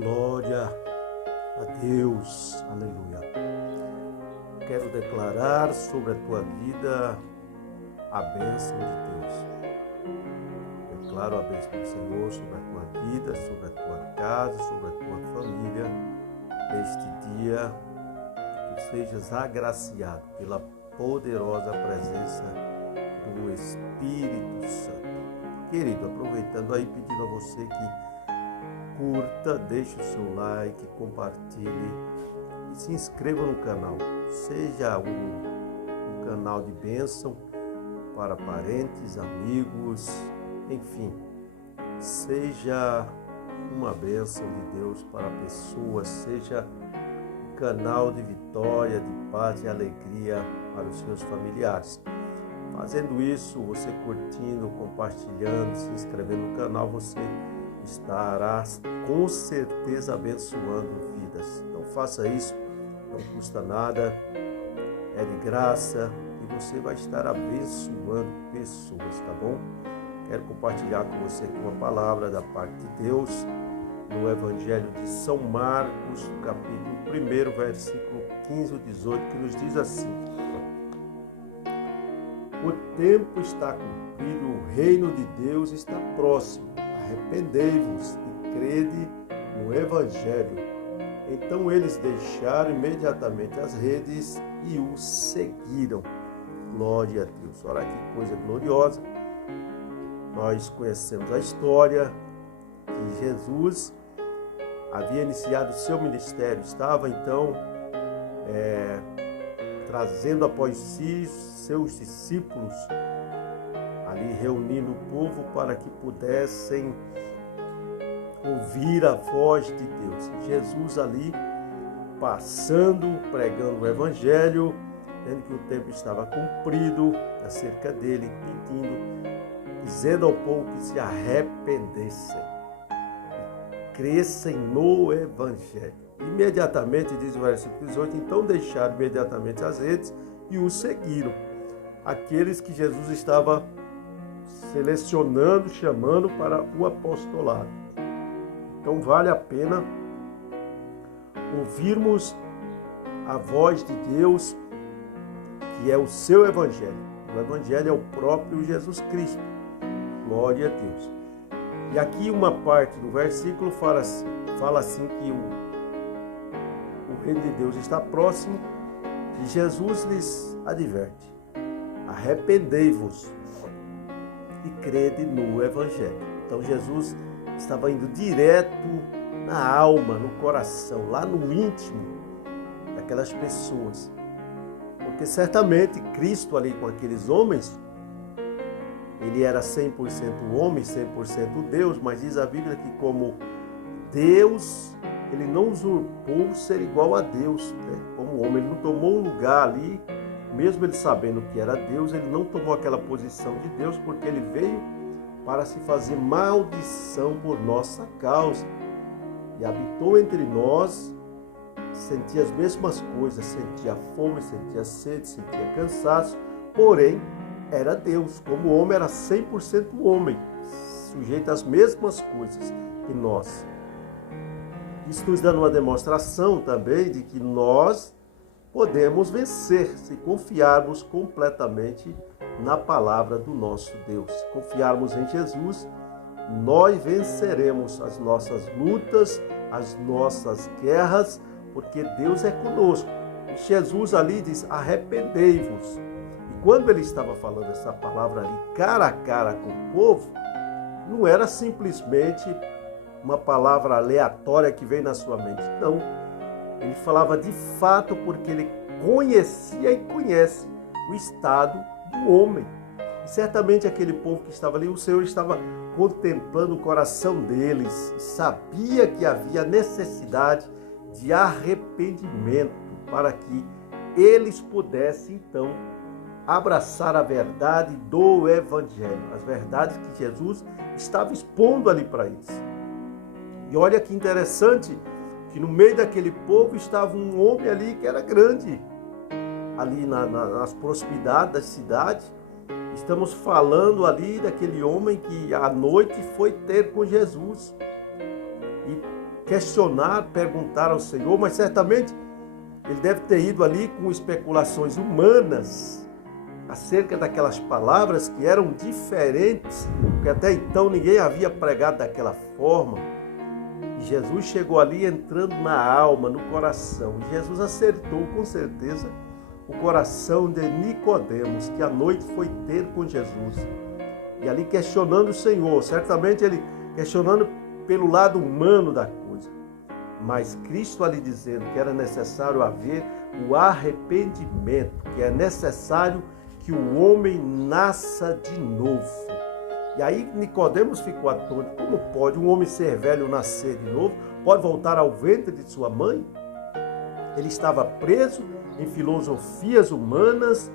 Glória a Deus, aleluia. Quero declarar sobre a tua vida a bênção de Deus. Declaro a bênção do Senhor sobre a tua vida, sobre a tua casa, sobre a tua família. Neste dia, que tu sejas agraciado pela poderosa presença do Espírito Santo. Querido, aproveitando aí, pedindo a você que curta, deixe o seu like, compartilhe e se inscreva no canal. Seja um canal de bênção para parentes, amigos, enfim. Seja uma bênção de Deus para pessoas, seja um canal de vitória, de paz e alegria para os seus familiares. Fazendo isso, você curtindo, compartilhando, se inscrevendo no canal, você estará com certeza abençoando vidas. Então faça isso, não custa nada, é de graça e você vai estar abençoando pessoas, tá bom? Quero compartilhar com você aqui uma palavra da parte de Deus no Evangelho de São Marcos, capítulo 1, versículo 15 e 18, que nos diz assim: o tempo está cumprido, o reino de Deus está próximo. Arrependei-vos e crede no Evangelho. Então eles deixaram imediatamente as redes e o seguiram. Glória a Deus. Olha que coisa gloriosa. Nós conhecemos a história que Jesus havia iniciado o seu ministério. Estava então trazendo após si seus discípulos, ali reunindo o povo para que pudessem ouvir a voz de Deus. Jesus ali passando, pregando o Evangelho, vendo que o tempo estava cumprido acerca dele, pedindo, dizendo ao povo que se arrependessem, crescem no Evangelho. Imediatamente, diz o versículo 18, então deixaram imediatamente as redes e o seguiram. Aqueles que Jesus estava selecionando, chamando para o apostolado. Então vale a pena ouvirmos a voz de Deus, que é o seu Evangelho. O Evangelho é o próprio Jesus Cristo. Glória a Deus. E aqui uma parte do versículo fala assim que o reino de Deus está próximo e Jesus lhes adverte: arrependei-vos e crede no Evangelho. Então Jesus estava indo direto na alma, no coração, lá no íntimo daquelas pessoas. Porque certamente Cristo ali com aqueles homens, ele era 100% homem, 100% Deus, mas diz a Bíblia que como Deus, ele não usurpou ser igual a Deus, né? Como homem, ele não tomou um lugar ali, mesmo ele sabendo que era Deus, ele não tomou aquela posição de Deus, porque ele veio para se fazer maldição por nossa causa. E habitou entre nós, sentia as mesmas coisas, sentia fome, sentia sede, sentia cansaço, porém era Deus. Como homem, era 100% homem, sujeito às mesmas coisas que nós. Isso nos dá uma demonstração também de que nós podemos vencer se confiarmos completamente na palavra do nosso Deus. Se confiarmos em Jesus, nós venceremos as nossas lutas, as nossas guerras, porque Deus é conosco. E Jesus ali diz: arrependei-vos. E quando ele estava falando essa palavra ali cara a cara com o povo, não era simplesmente uma palavra aleatória que veio na sua mente. Não. Ele falava de fato porque ele conhecia e conhece o estado do homem. E certamente aquele povo que estava ali, o Senhor estava contemplando o coração deles, sabia que havia necessidade de arrependimento para que eles pudessem então abraçar a verdade do Evangelho, as verdades que Jesus estava expondo ali para eles. E olha que interessante, que no meio daquele povo estava um homem ali que era grande, ali nas proximidades da cidade. Estamos falando ali daquele homem que à noite foi ter com Jesus. E questionar, perguntar ao Senhor, mas certamente ele deve ter ido ali com especulações humanas acerca daquelas palavras que eram diferentes, porque até então ninguém havia pregado daquela forma. E Jesus chegou ali entrando na alma, no coração. E Jesus acertou com certeza o coração de Nicodemos, que à noite foi ter com Jesus. E ali questionando o Senhor, certamente ele questionando pelo lado humano da coisa. Mas Cristo ali dizendo que era necessário haver o arrependimento, que é necessário que o homem nasça de novo. E aí Nicodemos ficou atônito. Como pode um homem ser velho nascer de novo? Pode voltar ao ventre de sua mãe? Ele estava preso em filosofias humanas,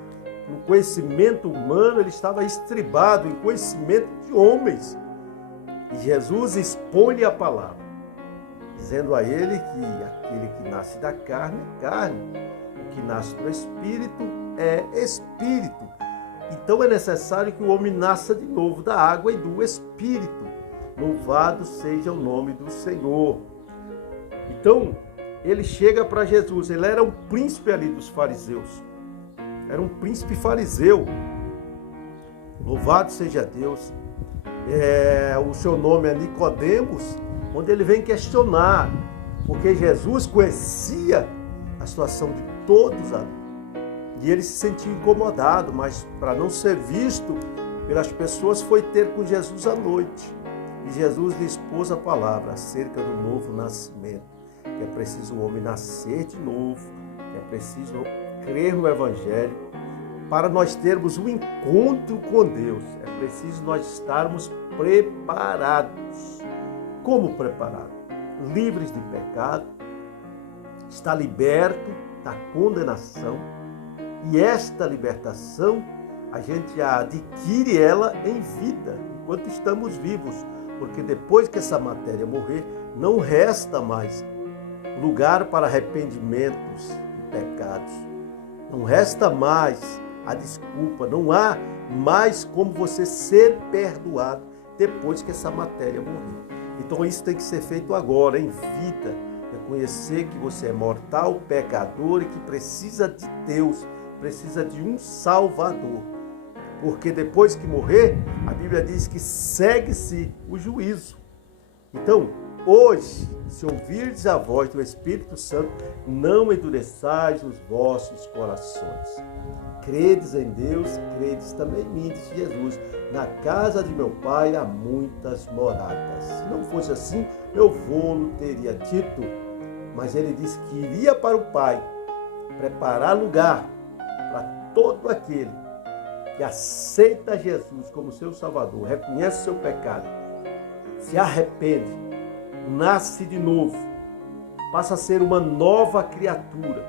no conhecimento humano, ele estava estribado em conhecimento de homens. E Jesus expõe-lhe a palavra, dizendo a ele que aquele que nasce da carne é carne, o que nasce do Espírito é Espírito. Então é necessário que o homem nasça de novo da água e do Espírito. Louvado seja o nome do Senhor. Então, ele chega para Jesus, ele era um príncipe ali dos fariseus. Era um príncipe fariseu. Louvado seja Deus. O seu nome é Nicodemos, onde ele vem questionar, porque Jesus conhecia a situação de todos ali. E ele se sentiu incomodado, mas para não ser visto pelas pessoas, foi ter com Jesus à noite. E Jesus lhe expôs a palavra acerca do novo nascimento, que é preciso o homem nascer de novo, que é preciso crer no Evangelho. Para nós termos um encontro com Deus, é preciso nós estarmos preparados. Como preparado? Livres de pecado, está liberto da condenação. E esta libertação, a gente adquire ela em vida, enquanto estamos vivos. Porque depois que essa matéria morrer, não resta mais lugar para arrependimentos e pecados. Não resta mais a desculpa, não há mais como você ser perdoado depois que essa matéria morrer. Então isso tem que ser feito agora, em vida. Reconhecer que você é mortal, pecador e que precisa de Deus, precisa de um Salvador. Porque depois que morrer, a Bíblia diz que segue-se o juízo. Então, hoje, se ouvirdes a voz do Espírito Santo, não endureçais os vossos corações. Credes em Deus, credes também em mim, disse Jesus. Na casa de meu Pai há muitas moradas. Se não fosse assim, eu vou-lo teria dito. Mas ele disse que iria para o Pai, preparar lugar para todo aquele que aceita Jesus como seu Salvador, reconhece seu pecado, se arrepende, nasce de novo, passa a ser uma nova criatura,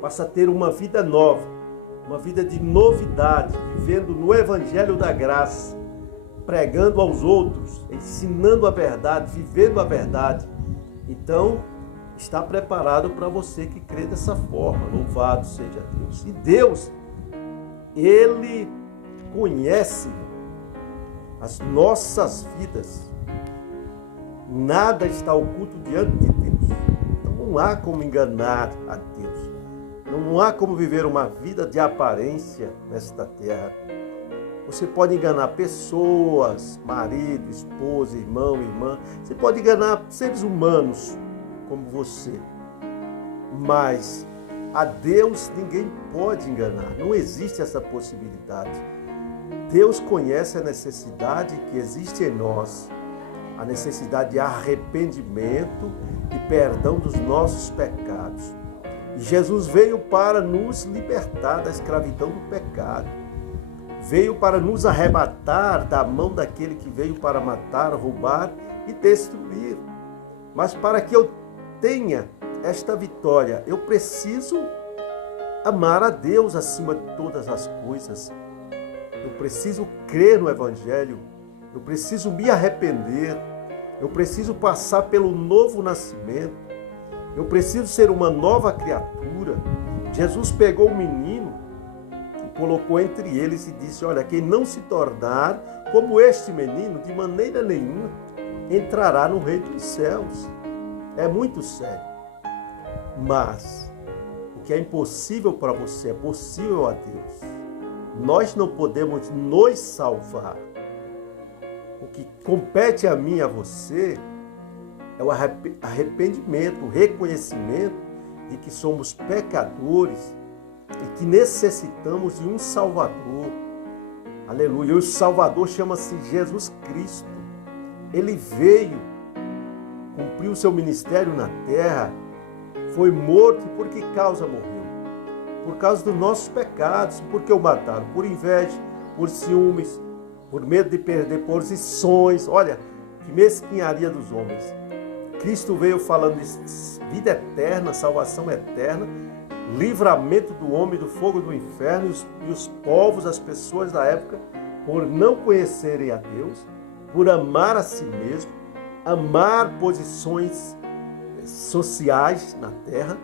passa a ter uma vida nova, uma vida de novidade, vivendo no Evangelho da Graça, pregando aos outros, ensinando a verdade, vivendo a verdade. Então, está preparado para você que crê dessa forma. Louvado seja Deus. E Deus, Ele conhece as nossas vidas. Nada está oculto diante de Deus. Então não há como enganar a Deus. Não há como viver uma vida de aparência nesta terra. Você pode enganar pessoas, marido, esposa, irmão, irmã. Você pode enganar seres humanos como você. Mas a Deus ninguém pode enganar. Não existe essa possibilidade. Deus conhece a necessidade que existe em nós. A necessidade de arrependimento e perdão dos nossos pecados. E Jesus veio para nos libertar da escravidão do pecado. Veio para nos arrebatar da mão daquele que veio para matar, roubar e destruir. Mas para que eu tenha esta vitória, eu preciso amar a Deus acima de todas as coisas. Eu preciso crer no Evangelho. Eu preciso me arrepender. Eu preciso passar pelo novo nascimento. Eu preciso ser uma nova criatura. Jesus pegou o menino e colocou entre eles e disse: olha, quem não se tornar como este menino, de maneira nenhuma entrará no reino dos céus. é muito sério. Mas o que é impossível para você é possível a Deus. Nós não podemos nos salvar. O que compete a mim e a você é o arrependimento, o reconhecimento de que somos pecadores e que necessitamos de um Salvador. Aleluia. E o Salvador chama-se Jesus Cristo. Ele veio, cumpriu o seu ministério na terra, foi morto. E por que causa morreu? Por causa dos nossos pecados. Por que o mataram? Por inveja, por ciúmes, por medo de perder posições. Olha, que mesquinharia dos homens. Cristo veio falando de vida eterna, salvação eterna, livramento do homem do fogo do inferno, e os povos, as pessoas da época, por não conhecerem a Deus, por amar a si mesmo, amar posições sociais na terra,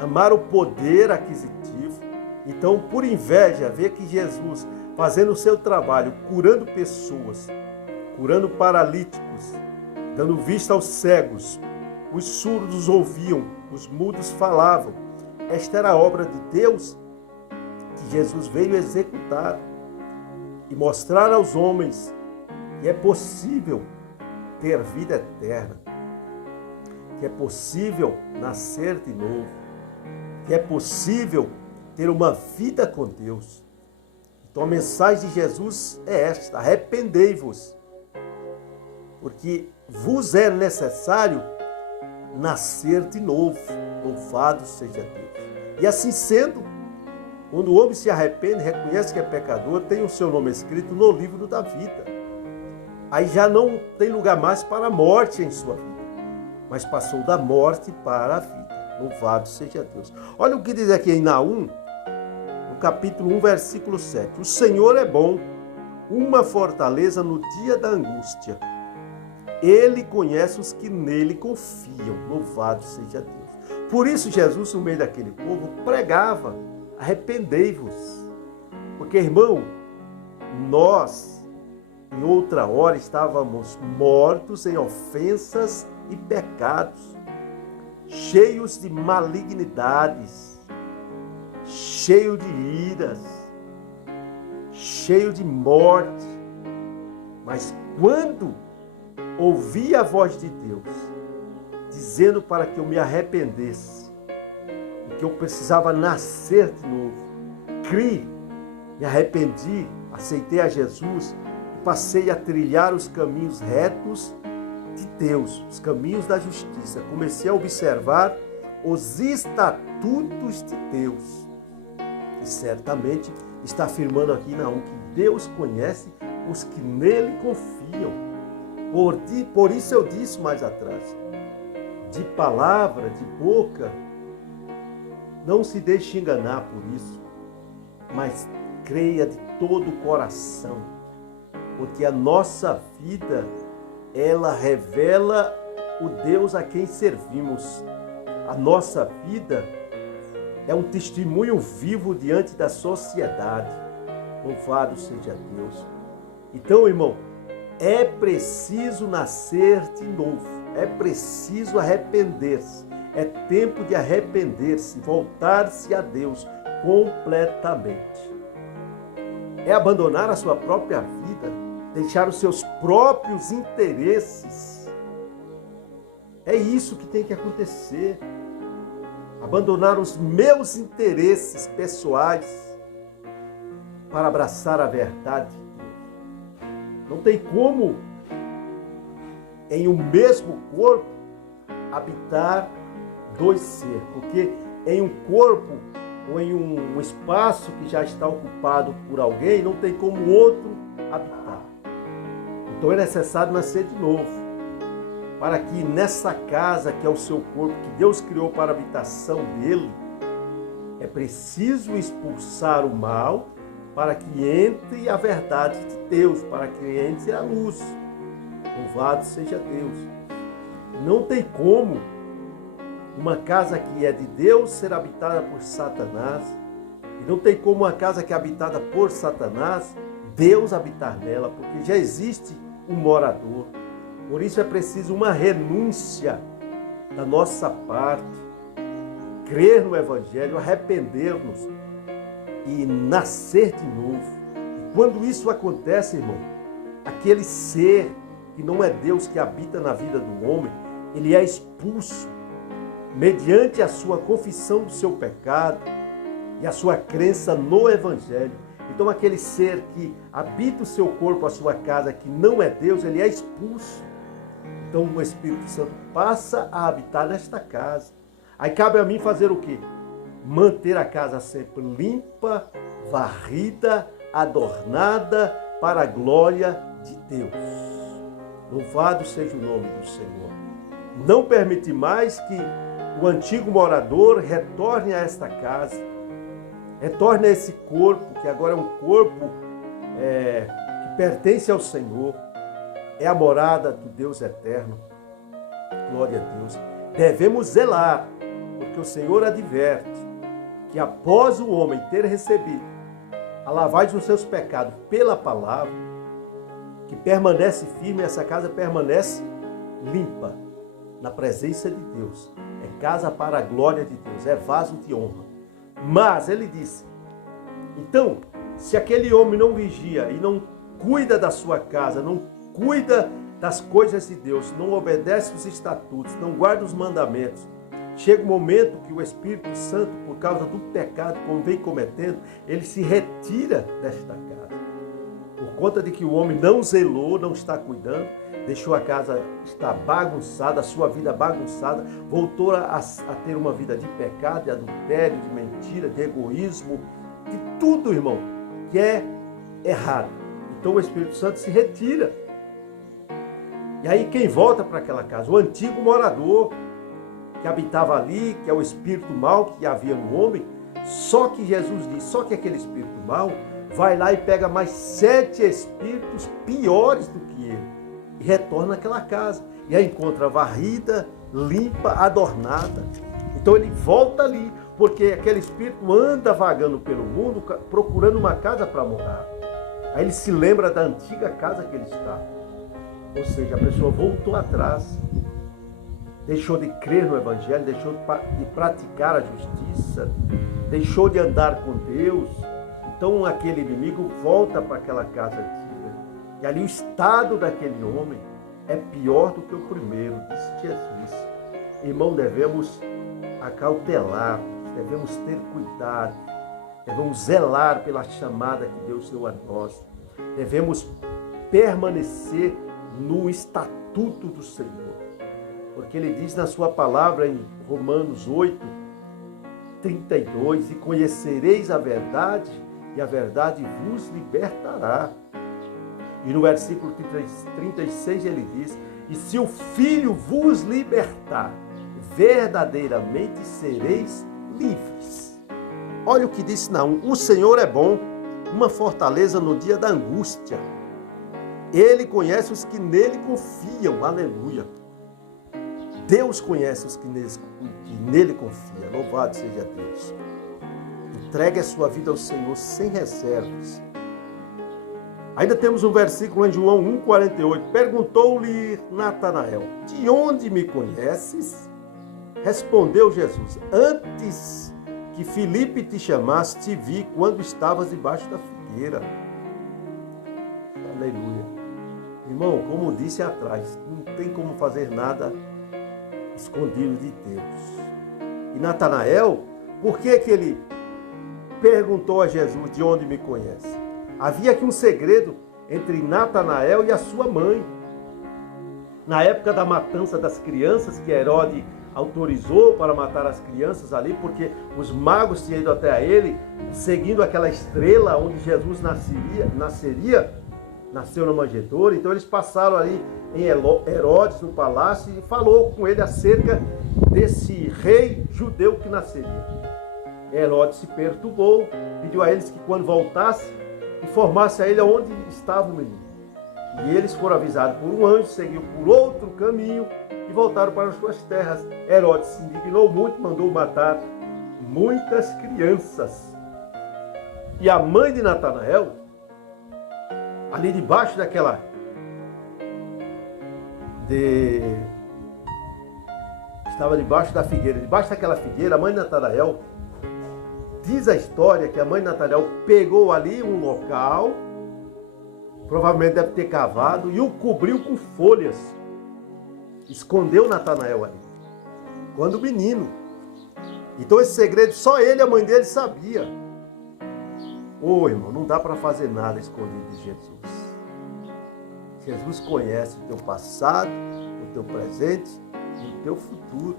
amar o poder aquisitivo. Então, por inveja, ver que Jesus, fazendo o seu trabalho, curando pessoas, curando paralíticos, dando vista aos cegos, os surdos ouviam, os mudos falavam. Esta era a obra de Deus que Jesus veio executar e mostrar aos homens que é possível ter vida eterna, que é possível nascer de novo, que é possível ter uma vida com Deus. Então a mensagem de Jesus é esta: arrependei-vos, porque vos é necessário nascer de novo. Louvado seja Deus. E assim sendo, quando o homem se arrepende, reconhece que é pecador, tem o seu nome escrito no livro da vida. Aí já não tem lugar mais para a morte em sua vida, mas passou da morte para a vida. Louvado seja Deus. Olha o que diz aqui em Naum, no capítulo 1, versículo 7. O Senhor é bom, uma fortaleza no dia da angústia. Ele conhece os que nele confiam. Louvado seja Deus. Por isso Jesus, no meio daquele povo, pregava: arrependei-vos. Porque, irmão, nós, em outra hora, estávamos mortos em ofensas e pecados, cheios de malignidades, cheios de iras, cheio de morte. Mas quando ouvi a voz de Deus dizendo para que eu me arrependesse e que eu precisava nascer de novo, criei, me arrependi, aceitei a Jesus e passei a trilhar os caminhos retos de Deus, os caminhos da justiça. Comecei a observar os estatutos de Deus. E certamente está afirmando aqui Naum que Deus conhece os que nele confiam. Por isso eu disse mais atrás: de palavra, de boca, não se deixe enganar por isso, mas creia de todo o coração, porque a nossa vida, ela revela o Deus a quem servimos. A nossa vida é um testemunho vivo diante da sociedade. Louvado seja Deus. Então, irmão, é preciso nascer de novo, é preciso arrepender-se, é tempo de arrepender-se, voltar-se a Deus completamente. É abandonar a sua própria vida, deixar os seus próprios interesses. É isso que tem que acontecer. Abandonar os meus interesses pessoais para abraçar a verdade. Não tem como em um mesmo corpo habitar dois seres, porque em um corpo ou em um espaço que já está ocupado por alguém, não tem como o outro habitar. Então é necessário nascer de novo, para que nessa casa que é o seu corpo, que Deus criou para a habitação dele, é preciso expulsar o mal para que entre a verdade de Deus, para que entre a luz. Louvado seja Deus. Não tem como uma casa que é de Deus ser habitada por Satanás. E não tem como uma casa que é habitada por Satanás, Deus habitar nela, porque já existe um morador. Por isso é preciso uma renúncia da nossa parte, crer no Evangelho, arrepender-nos e nascer de novo. E quando isso acontece, irmão, aquele ser que não é Deus que habita na vida do homem, ele é expulso mediante a sua confissão do seu pecado e a sua crença no Evangelho. Então aquele ser que habita o seu corpo, a sua casa, que não é Deus, ele é expulso. Então o Espírito Santo passa a habitar nesta casa. Aí cabe a mim fazer o quê? Manter a casa sempre limpa, varrida, adornada para a glória de Deus. Louvado seja o nome do Senhor. Não permitir mais que o antigo morador retorne a esta casa, retorne a esse corpo, que agora é um corpo que pertence ao Senhor, é a morada do Deus eterno. Glória a Deus. Devemos zelar, porque o Senhor adverte que após o homem ter recebido a lavagem dos seus pecados pela palavra, que permanece firme, essa casa permanece limpa na presença de Deus. É casa para a glória de Deus, é vaso de honra. Mas ele disse, então, se aquele homem não vigia e não cuida da sua casa, não cuida das coisas de Deus, não obedece os estatutos, não guarda os mandamentos, chega um momento que o Espírito Santo, por causa do pecado, como vem cometendo, ele se retira desta casa. Por conta de que o homem não zelou, não está cuidando, deixou a casa estar bagunçada, a sua vida bagunçada, voltou a ter uma vida de pecado, de adultério, de mentira, de egoísmo, de tudo, irmão, que é errado. Então o Espírito Santo se retira. E aí quem volta para aquela casa? O antigo morador que habitava ali, que é o espírito mau que havia no homem. Só que Jesus diz, só que aquele espírito mau vai lá e pega mais 7 espíritos piores do que ele e retorna àquela casa e a encontra varrida, limpa, adornada. Então ele volta ali, porque aquele espírito anda vagando pelo mundo procurando uma casa para morar. Aí ele se lembra da antiga casa que ele está. Ou seja, a pessoa voltou atrás, deixou de crer no Evangelho, deixou de praticar a justiça, deixou de andar com Deus. Então aquele inimigo volta para aquela casa antiga. E ali o estado daquele homem é pior do que o primeiro, disse Jesus. Irmão, devemos acautelar, devemos ter cuidado, devemos zelar pela chamada que Deus deu a nós. Devemos permanecer no estatuto do Senhor. Porque ele diz na sua palavra em Romanos 8:32, e conhecereis a verdade, e a verdade vos libertará. E no versículo 36 ele diz, e se o Filho vos libertar, verdadeiramente sereis livres. Olha o que disse Naum, o Senhor é bom, uma fortaleza no dia da angústia. Ele conhece os que nele confiam, aleluia. Deus conhece os que nele confiam, louvado seja Deus. Entregue a sua vida ao Senhor sem reservas. Ainda temos um versículo em João 1,48. Perguntou-lhe Natanael, de onde me conheces? Respondeu Jesus, antes que Filipe te chamasse, te vi quando estavas debaixo da figueira. Aleluia. Irmão, como disse atrás, não tem como fazer nada escondido de Deus. E Natanael, por que ele perguntou a Jesus de onde me conhece? Havia aqui um segredo entre Natanael e a sua mãe. Na época da matança das crianças, que Herodes autorizou para matar as crianças ali, porque os magos tinham ido até a ele, seguindo aquela estrela onde Jesus nasceu na manjedoura. Então eles passaram ali em Herodes, no palácio, e falou com ele acerca desse rei judeu que nasceria. Herodes se perturbou, pediu a eles que quando voltasse, informasse a ele onde estava o menino. E eles foram avisados por um anjo, seguiu por outro caminho e voltaram para as suas terras. Herodes se indignou muito, mandou matar muitas crianças. E a mãe de Natanael, ali debaixo estava debaixo da figueira. Debaixo daquela figueira, a mãe de Natanael, diz a história que a mãe de Natanael pegou ali um local, provavelmente deve ter cavado, e o cobriu com folhas. Escondeu Natanael ali. Quando o menino. Então esse segredo só ele e a mãe dele sabia. Ô irmão, não dá para fazer nada escondido de Jesus. Jesus conhece o teu passado, o teu presente e o teu futuro.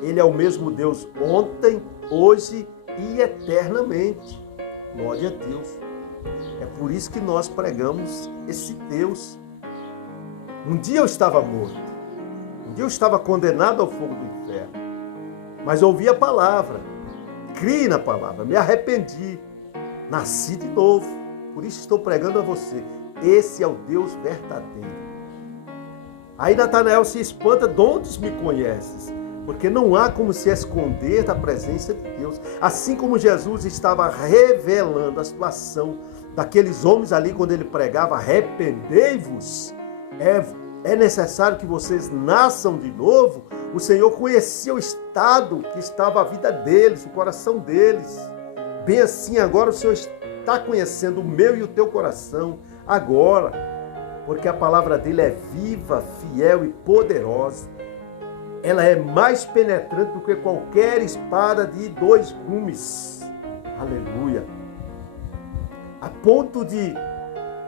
Ele é o mesmo Deus ontem, hoje e eternamente. Glória a Deus. É por isso que nós pregamos esse Deus. Um dia eu estava morto. Um dia eu estava condenado ao fogo do inferno. Mas eu ouvi a palavra. Criei na palavra. Me arrependi. Nasci de novo. Por isso estou pregando a você. Esse é o Deus verdadeiro. Aí Natanael se espanta. De onde me conheces? Porque não há como se esconder da presença de Deus. Assim como Jesus estava revelando a situação daqueles homens ali quando ele pregava, arrependei-vos, é necessário que vocês nasçam de novo. O Senhor conhecia o estado que estava a vida deles, o coração deles. Bem assim, agora o Senhor está conhecendo o meu e o teu coração, agora, porque a palavra dele é viva, fiel e poderosa. Ela é mais penetrante do que qualquer espada de 2 gumes. Aleluia. A ponto de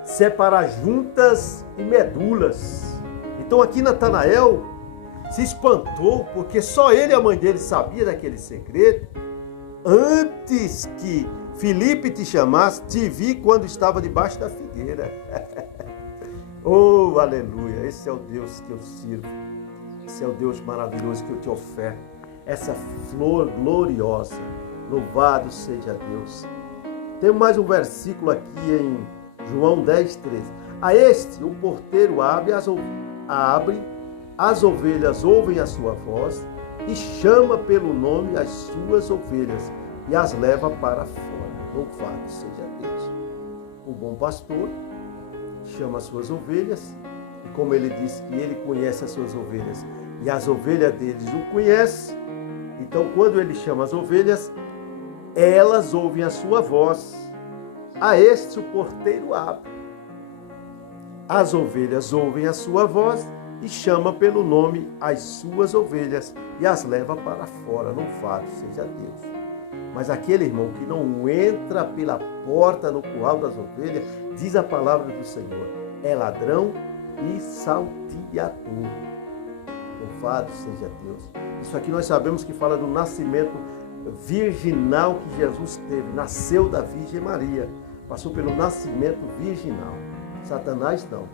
separar juntas e medulas. Então aqui Natanael se espantou, porque só ele e a mãe dele sabiam daquele segredo. Antes que Filipe te chamasse, te vi quando estava debaixo da figueira. Oh, aleluia. Esse é o Deus que eu sirvo. Esse é o Deus maravilhoso que eu te oferto. Essa flor gloriosa. Louvado seja Deus. Tem mais um versículo aqui em João 10:13. A este o porteiro abre, as ovelhas ouvem a sua voz e chama pelo nome as suas ovelhas e as leva para fora. Louvado seja Deus. O bom pastor chama as suas ovelhas e, como ele disse que ele conhece as suas ovelhas e as ovelhas deles o conhecem, então quando ele chama as ovelhas, elas ouvem a sua voz. A este o porteiro abre. As ovelhas ouvem a sua voz e chama pelo nome as suas ovelhas e as leva para fora. Louvado seja Deus. Mas aquele irmão que não entra pela porta no curral das ovelhas, diz a palavra do Senhor, é ladrão e salteador. Louvado seja Deus. Isso aqui nós sabemos que fala do nascimento virginal que Jesus teve. Nasceu da Virgem Maria. Passou pelo nascimento virginal. Satanás não.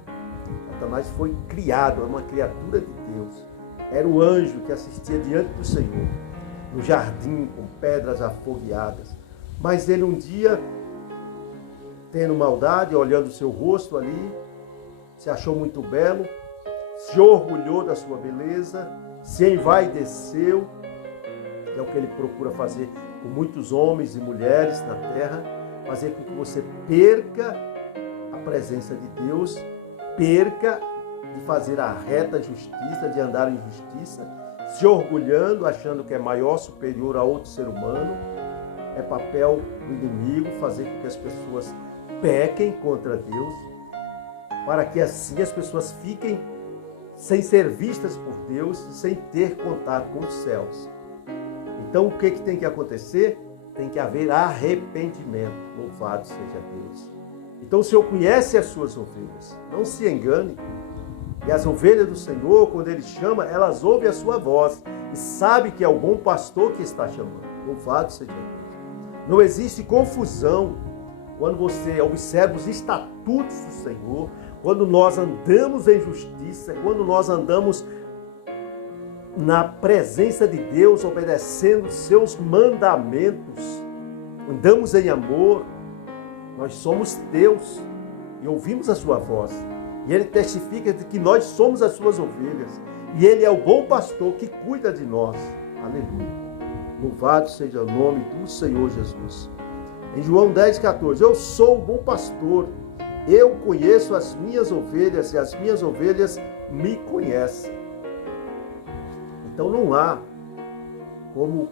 Satanás foi criado, é uma criatura de Deus. Era o anjo que assistia diante do Senhor, no jardim, com pedras afogueadas. Mas ele um dia, tendo maldade, olhando o seu rosto ali, se achou muito belo, se orgulhou da sua beleza, se envaideceu, que é o que ele procura fazer com muitos homens e mulheres na terra, fazer com que você perca a presença de Deus, perca de fazer a reta justiça, de andar em justiça, se orgulhando, achando que é maior, superior a outro ser humano. É papel do inimigo fazer com que as pessoas pequem contra Deus, para que assim as pessoas fiquem sem ser vistas por Deus, sem ter contato com os céus. Então o que tem que acontecer? Tem que haver arrependimento. Louvado seja Deus. Então o Senhor conhece as suas ovelhas. Não se engane. E as ovelhas do Senhor, quando Ele chama, elas ouvem a sua voz. E sabe que é o bom pastor que está chamando. Louvado seja Deus. Não existe confusão quando você observa os estatutos do Senhor, quando nós andamos em justiça, quando nós andamos na presença de Deus, obedecendo seus mandamentos, andamos em amor, nós somos Deus e ouvimos a sua voz. E Ele testifica de que nós somos as suas ovelhas. E Ele é o bom pastor que cuida de nós. Aleluia. Louvado seja o nome do Senhor Jesus. Em João 10,14, eu sou o bom pastor. Eu conheço as minhas ovelhas e as minhas ovelhas me conhecem. Então não há como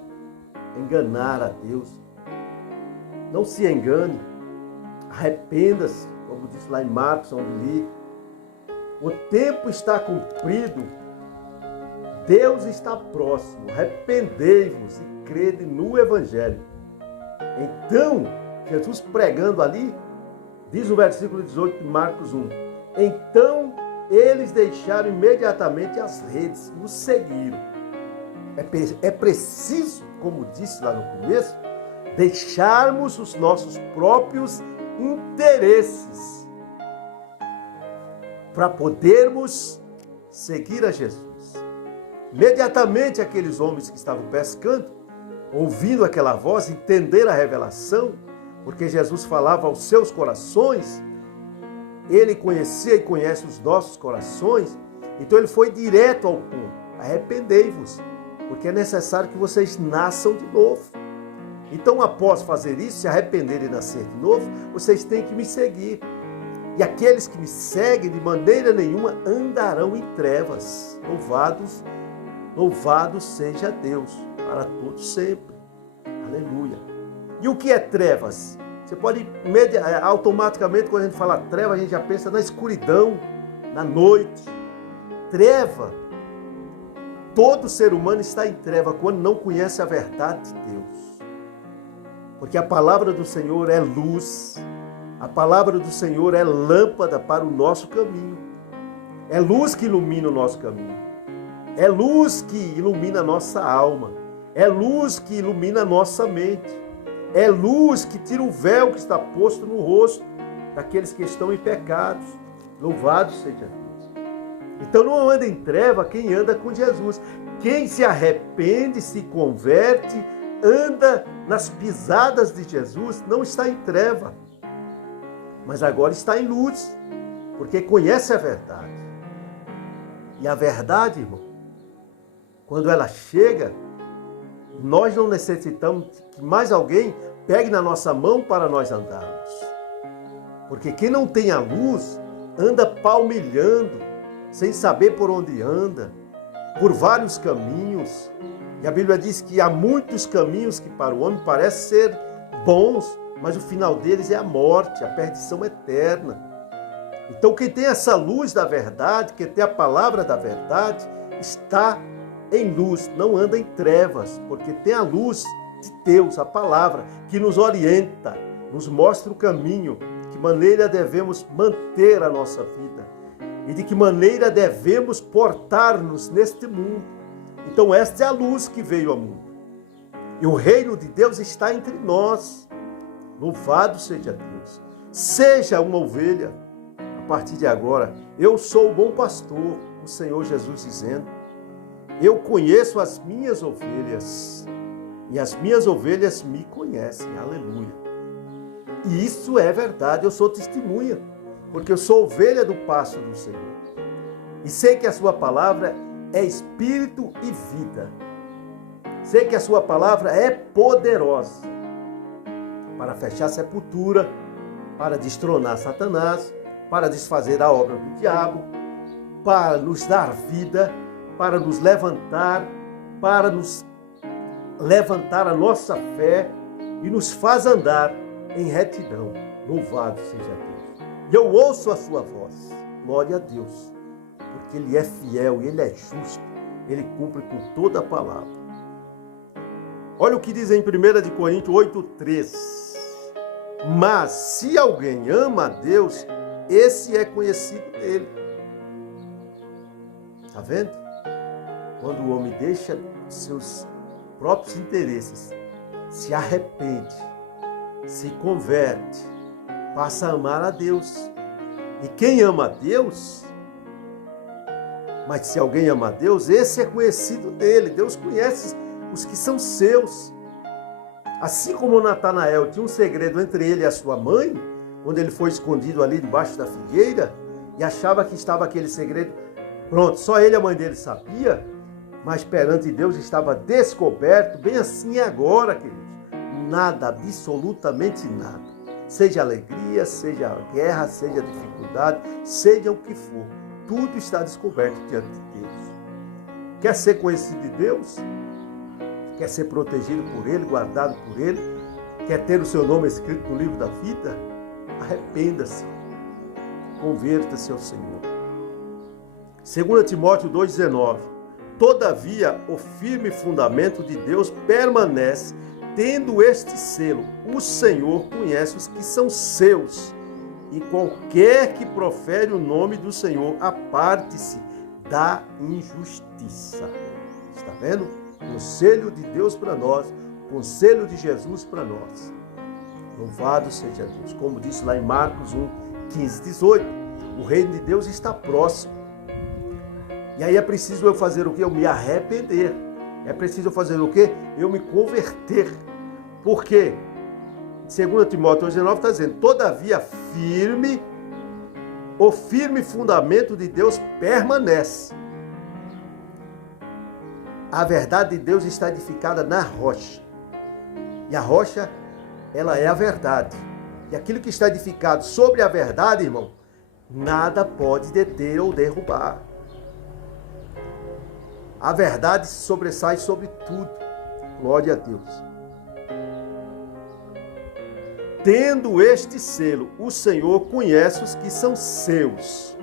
enganar a Deus. Não se engane, arrependa-se, como diz lá em Marcos, onde li. O tempo está cumprido, Deus está próximo, arrependei-vos e crede no Evangelho. Então, Jesus pregando ali, diz o versículo 18 de Marcos 1, então eles deixaram imediatamente as redes, o seguiram. É preciso, como disse lá no começo, deixarmos os nossos próprios interesses para podermos seguir a Jesus. Imediatamente aqueles homens que estavam pescando, ouvindo aquela voz, entenderam a revelação, porque Jesus falava aos seus corações, ele conhecia e conhece os nossos corações, então ele foi direto ao ponto: arrependei-vos, porque é necessário que vocês nasçam de novo. Então, após fazer isso, se arrependerem e nascer de novo, vocês têm que me seguir. E aqueles que me seguem, de maneira nenhuma, andarão em trevas. Louvado seja Deus, para todos sempre. Aleluia. E o que é trevas? Você pode, automaticamente, quando a gente fala treva, a gente já pensa na escuridão, na noite. Treva. Todo ser humano está em treva quando não conhece a verdade de Deus. Porque a palavra do Senhor é luz. A palavra do Senhor é lâmpada para o nosso caminho. É luz que ilumina o nosso caminho. É luz que ilumina a nossa alma. É luz que ilumina a nossa mente. É luz que tira o véu que está posto no rosto daqueles que estão em pecados. Louvado seja Deus. Então não anda em treva quem anda com Jesus. Quem se arrepende, se converte, anda nas pisadas de Jesus, não está em treva, mas agora está em luz, porque conhece a verdade. E a verdade, irmão, quando ela chega, nós não necessitamos que mais alguém pegue na nossa mão para nós andarmos. Porque quem não tem a luz, anda palmilhando, sem saber por onde anda, por vários caminhos. E a Bíblia diz que há muitos caminhos que para o homem parecem ser bons, mas o final deles é a morte, a perdição eterna. Então quem tem essa luz da verdade, quem tem a palavra da verdade, está em luz, não anda em trevas, porque tem a luz de Deus, a palavra, que nos orienta, nos mostra o caminho, de que maneira devemos manter a nossa vida e de que maneira devemos portar-nos neste mundo. Então esta é a luz que veio ao mundo. E o reino de Deus está entre nós. Louvado seja Deus. Seja uma ovelha. A partir de agora, eu sou o bom pastor, o Senhor Jesus dizendo. Eu conheço as minhas ovelhas. E as minhas ovelhas me conhecem. Aleluia. E isso é verdade, eu sou testemunha. Porque eu sou ovelha do pasto do Senhor. E sei que a sua palavra é espírito e vida. Sei que a sua palavra é poderosa para fechar a sepultura, para destronar Satanás, para desfazer a obra do diabo, para nos dar vida, para nos levantar a nossa fé e nos faz andar em retidão. Louvado seja Deus. E eu ouço a sua voz. Glória a Deus. Porque Ele é fiel e Ele é justo. Ele cumpre com toda a palavra. Olha o que diz em 1 Coríntios 8,3. Mas se alguém ama a Deus, esse é conhecido dele. Está vendo? Quando o homem deixa seus próprios interesses, se arrepende, se converte, passa a amar a Deus. E quem ama a Deus, mas se alguém ama a Deus, esse é conhecido dele. Deus conhece os que são seus. Assim como Natanael tinha um segredo entre ele e a sua mãe, quando ele foi escondido ali debaixo da figueira, e achava que estava aquele segredo, pronto, só ele e a mãe dele sabia, mas perante Deus estava descoberto. Bem assim é agora, queridos. Nada, absolutamente nada. Seja alegria, seja guerra, seja dificuldade, seja o que for. Tudo está descoberto diante de Deus. Quer ser conhecido de Deus? Quer ser protegido por Ele, guardado por Ele? Quer ter o seu nome escrito no livro da vida? Arrependa-se. Converta-se ao Senhor. 2 Timóteo 2,19. Todavia, o firme fundamento de Deus permanece, tendo este selo: o Senhor conhece os que são seus, e qualquer que profere o nome do Senhor, aparte-se da injustiça. Está vendo? Conselho de Deus para nós, conselho de Jesus para nós. Louvado seja Deus. Como disse lá em Marcos 1, 15, 18, o reino de Deus está próximo. E aí é preciso eu fazer o quê? Eu me arrepender. É preciso eu fazer o quê? Eu me converter. Por quê? 2 Timóteo 2,19 está dizendo: todavia o firme fundamento de Deus permanece. A verdade de Deus está edificada na rocha. E a rocha, ela é a verdade. E aquilo que está edificado sobre a verdade, irmão, nada pode deter ou derrubar. A verdade sobressai sobre tudo. Glória a Deus. Tendo este selo, o Senhor conhece os que são seus.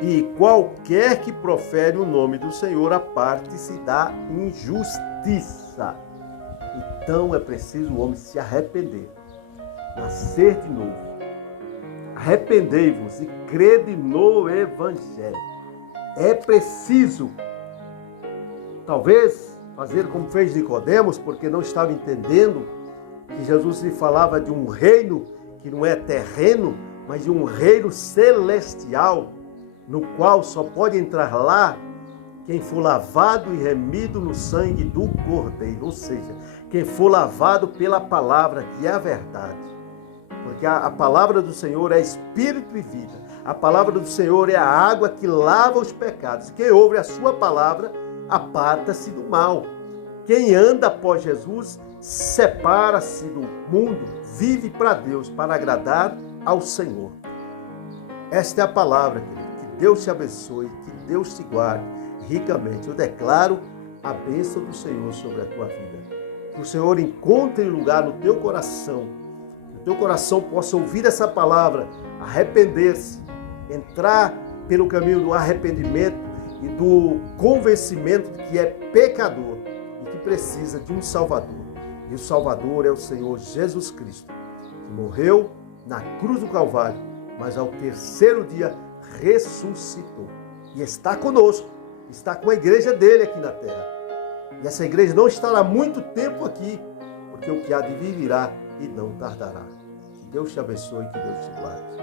E qualquer que profere o nome do Senhor, aparte-se da injustiça. Então é preciso o homem se arrepender, nascer de novo. Arrependei-vos e crede no Evangelho. É preciso, talvez, fazer como fez Nicodemos, porque não estava entendendo que Jesus lhe falava de um reino que não é terreno, mas de um reino celestial, no qual só pode entrar lá quem for lavado e remido no sangue do Cordeiro, ou seja, quem for lavado pela palavra, que é a verdade. Porque a palavra do Senhor é espírito e vida. A palavra do Senhor é a água que lava os pecados. Quem ouve a sua palavra, aparta-se do mal. Quem anda após Jesus, separa-se do mundo, vive para Deus, para agradar ao Senhor. Esta é a palavra, querido. Que Deus te abençoe, que Deus te guarde ricamente. Eu declaro a bênção do Senhor sobre a tua vida. Que o Senhor encontre lugar no teu coração, que o teu coração possa ouvir essa palavra, arrepender-se, entrar pelo caminho do arrependimento e do convencimento de que é pecador e que precisa de um Salvador. E o Salvador é o Senhor Jesus Cristo, que morreu na cruz do Calvário, mas ao terceiro dia ressuscitou. E está conosco, está com a igreja dele aqui na terra. E essa igreja não estará muito tempo aqui, porque o que há de vir virá e não tardará. Que Deus te abençoe, que Deus te guarde.